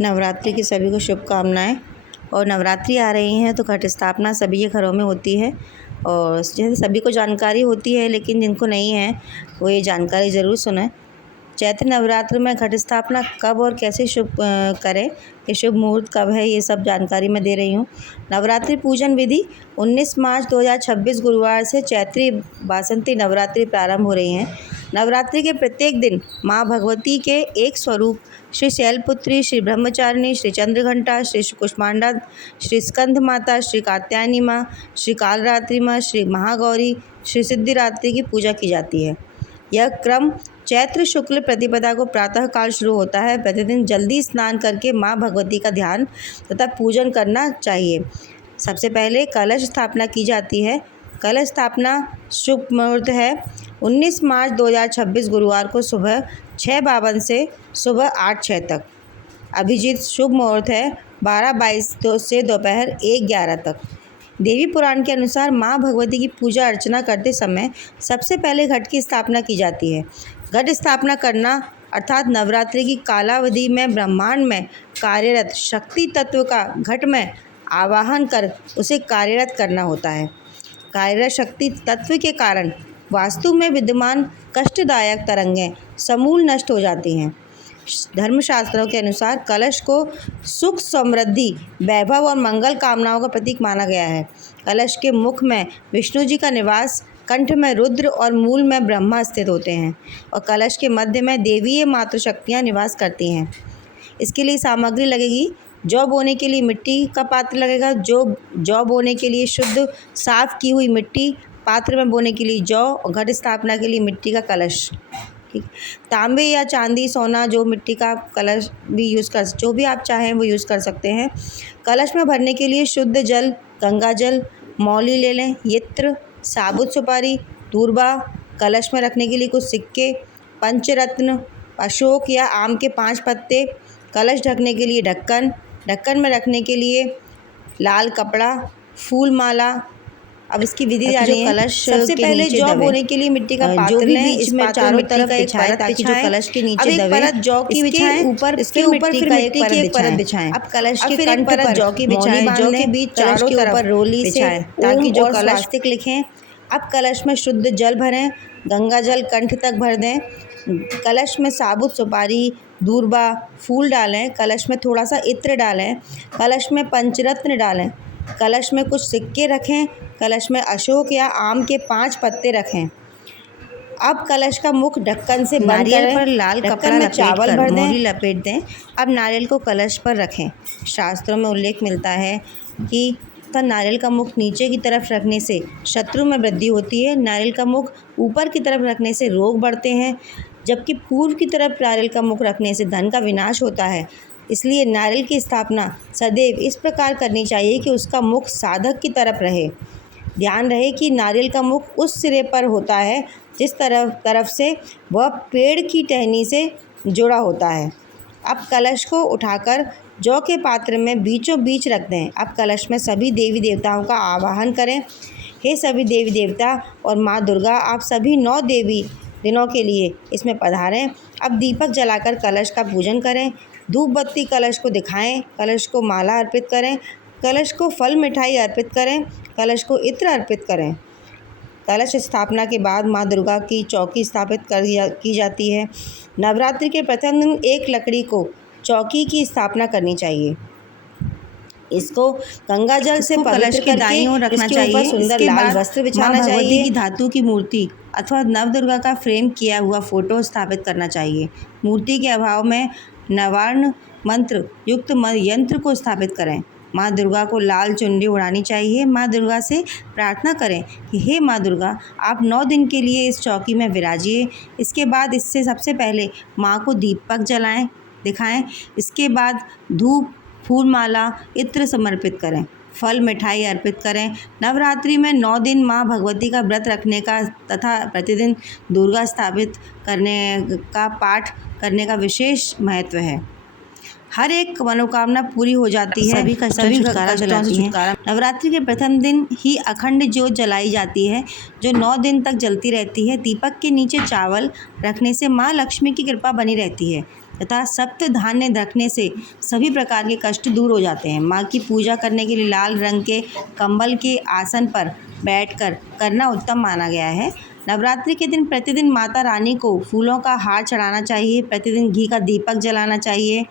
नवरात्रि की सभी को शुभकामनाएं। और नवरात्रि आ रही हैं तो घट स्थापना सभी के घरों में होती है और जैसे सभी को जानकारी होती है, लेकिन जिनको नहीं है वो ये जानकारी ज़रूर सुनें। चैत्र नवरात्र में घट स्थापना कब और कैसे करें, ये शुभ मुहूर्त कब है, ये सब जानकारी मैं दे रही हूँ। नवरात्रि पूजन विधि 19 मार्च 2026 गुरुवार से चैत्री बासंती नवरात्रि प्रारंभ हो रही हैं। नवरात्रि के प्रत्येक दिन माँ भगवती के एक स्वरूप श्री शैलपुत्री, श्री ब्रह्मचारिणी, श्री चंद्रघंटा, श्री कुष्मांडा, श्री स्कंध माता, श्री कात्यायनी माँ, श्री कालरात्रि माँ, श्री महागौरी, श्री सिद्धिरात्रि की पूजा की जाती है। यह क्रम चैत्र शुक्ल प्रतिपदा को प्रातः काल शुरू होता है। प्रतिदिन जल्दी स्नान करके माँ भगवती का ध्यान तथा पूजन करना चाहिए। सबसे पहले कलश स्थापना की जाती है। कलश स्थापना शुभ मुहूर्त है 19 मार्च 2026 गुरुवार को सुबह 6:52 से सुबह 8:06 तक। अभिजीत शुभ मुहूर्त है 12:22 से दोपहर 1:11 तक। देवी पुराण के अनुसार माँ भगवती की पूजा अर्चना करते समय सबसे पहले घट की स्थापना की जाती है। घट स्थापना करना अर्थात नवरात्रि की कालावधि में ब्रह्मांड में कार्यरत शक्ति तत्व का घट में आवाहन कर उसे कार्यरत करना होता है। कार्यरत शक्ति तत्व के कारण वास्तु में विद्यमान कष्टदायक तरंगें समूल नष्ट हो जाती हैं। धर्मशास्त्रों के अनुसार कलश को सुख, समृद्धि, वैभव और मंगल कामनाओं का प्रतीक माना गया है। कलश के मुख में विष्णु जी का निवास, कंठ में रुद्र और मूल में ब्रह्मा स्थित होते हैं और कलश के मध्य में देवीय मातृशक्तियाँ निवास करती हैं। इसके लिए सामग्री लगेगी। जौ बोने के लिए मिट्टी का पात्र लगेगा। जौ बोने के लिए शुद्ध साफ की हुई मिट्टी, पात्र में बोने के लिए जौ और घट स्थापना के लिए मिट्टी का कलश। ठीक, तांबे या चांदी, सोना, जो मिट्टी का कलश भी जो भी आप चाहें वो यूज़ कर सकते हैं। कलश में भरने के लिए शुद्ध जल, गंगा जल, मौली ले लें, यत्र, साबुत सुपारी, दूर्बा, कलश में रखने के लिए कुछ सिक्के, पंचरत्न, अशोक या आम के 5 पत्ते, कलश ढकने के लिए ढक्कन, ढक्कन में रखने के लिए लाल कपड़ा, फूल माला। अब इसकी विधि जानी है। कलश सबसे पहले जौ बोने के लिए मिट्टी का पात्र लें, इसमें चारों तरफ एक परत ताकि जो कलश के नीचे दबे। परत जौ की बिछाएं, ऊपर इसके ऊपर फिर मिट्टी की एक परत बिछाएं। अब कलश के कंठ पर जौ की बिछाएं, जौ के बीच चारों तरफ रोली बिछाएं ताकि जो कलश लिखें। अब कलश में शुद्ध जल भरें, गंगा जल कंठ तक भर दें। कलश में साबुत सुपारी, दूर्बा, फूल डालें। कलश में थोड़ा सा इत्र डालें। कलश में पंचरत्न डालें। कलश में कुछ सिक्के रखें। कलश में अशोक या आम के 5 पत्ते रखें। अब कलश का मुख ढक्कन से बंद करें। पर लाल कपड़ा में चावल भर दें, मोहरी लपेट दें। अब नारियल को कलश पर रखें। शास्त्रों में उल्लेख मिलता है कि नारियल का मुख नीचे की तरफ रखने से शत्रु में वृद्धि होती है। नारियल का मुख ऊपर की तरफ रखने से रोग बढ़ते हैं, जबकि पूर्व की तरफ नारियल का मुख रखने से धन का विनाश होता है। इसलिए नारियल की स्थापना सदैव इस प्रकार करनी चाहिए कि उसका मुख साधक की तरफ रहे। ध्यान रहे कि नारियल का मुख उस सिरे पर होता है जिस तरफ से वह पेड़ की टहनी से जुड़ा होता है। अब कलश को उठाकर जौ के पात्र में बीचों बीच रख दें। अब कलश में सभी देवी देवताओं का आवाहन करें। हे सभी देवी देवता और माँ दुर्गा, आप सभी 9 देवी दिनों के लिए इसमें पधारें। अब दीपक जलाकर कलश का पूजन करें। धूप बत्ती कलश को दिखाएं। कलश को माला अर्पित करें। कलश को फल मिठाई अर्पित करें। कलश को इत्र अर्पित करें। कलश स्थापना के बाद माँ दुर्गा की चौकी स्थापित की जाती है। नवरात्रि के प्रथम दिन एक लकड़ी को चौकी की स्थापना करनी चाहिए। इसको गंगा जल से कलश के दाईं ओर रखना चाहिए। सुंदर लाल वस्त्र बिछाना चाहिए। भगवती की धातु की मूर्ति अथवा नवदुर्गा का फ्रेम किया हुआ फोटो स्थापित करना चाहिए। मूर्ति के अभाव में नवार्ण मंत्र युक्त यंत्र को स्थापित करें। माँ दुर्गा को लाल चुनरी उड़ानी चाहिए। माँ दुर्गा से प्रार्थना करें कि हे माँ दुर्गा, आप 9 दिन के लिए इस चौकी में विराजिए। इसके बाद इससे सबसे पहले माँ को दीपक दिखाएं। इसके बाद धूप, फूल माला, इत्र समर्पित करें। फल मिठाई अर्पित करें। नवरात्रि में 9 दिन माँ भगवती का व्रत रखने का तथा प्रतिदिन दुर्गा स्थापित करने का पाठ करने का विशेष महत्व है। हर एक मनोकामना पूरी हो जाती है। सभी कष्टों से छुटकारा। नवरात्रि के प्रथम दिन ही अखंड ज्योत जलाई जाती है जो 9 दिन तक जलती रहती है। दीपक के नीचे चावल रखने से माँ लक्ष्मी की कृपा बनी रहती है। तथा सप्त धान्य रखने से सभी प्रकार के कष्ट दूर हो जाते हैं। माँ की पूजा करने के लिए लाल रंग के कंबल के आसन पर बैठकर करना उत्तम माना गया है। नवरात्रि के दिन प्रतिदिन माता रानी को फूलों का हार चढ़ाना चाहिए। प्रतिदिन घी का दीपक जलाना चाहिए।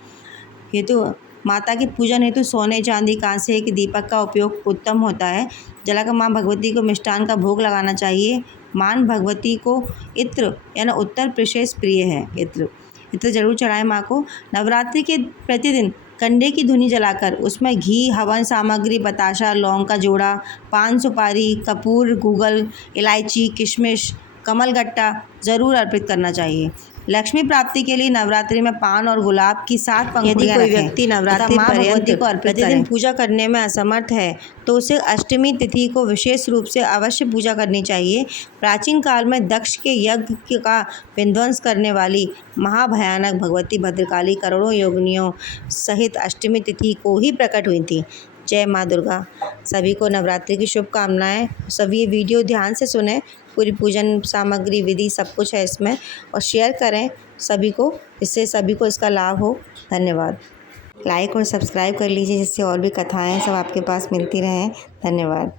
हेतु माता के पूजन हेतु सोने, चांदी, कांसे के दीपक का उपयोग उत्तम होता है। जलाकर माँ भगवती को मिष्ठान का भोग लगाना चाहिए। मान भगवती को इत्र यानी उत्तर विशेष प्रिय है। इत्र जरूर चढ़ाएं माँ को। नवरात्रि के प्रतिदिन कंडे की धुनी जलाकर उसमें घी, हवन सामग्री, बताशा, लौंग का जोड़ा, पान सुपारी, कपूर, गूगल, इलायची, किशमिश, कमलगट्टा ज़रूर अर्पित करना चाहिए। लक्ष्मी प्राप्ति के लिए नवरात्रि में पान और गुलाब की 7 पंखुड़ियाँ रखें। व्यक्ति नवरात्रि माँ भगवती को प्रतिदिन पूजा करने में असमर्थ है तो उसे अष्टमी तिथि को विशेष रूप से अवश्य पूजा करनी चाहिए। प्राचीन काल में दक्ष के यज्ञ का विध्वंस करने वाली महाभयानक भगवती भद्रकाली करोड़ों योगिनियों सहित अष्टमी तिथि को ही प्रकट हुई थी। जय माँ दुर्गा। सभी को नवरात्रि की शुभकामनाएं। सभी ये वीडियो ध्यान से सुने। पूरी पूजन सामग्री विधि सब कुछ है इसमें, और शेयर करें सभी को, इससे सभी को इसका लाभ हो। धन्यवाद। लाइक और सब्सक्राइब कर लीजिए जिससे और भी कथाएं सब आपके पास मिलती रहें। धन्यवाद।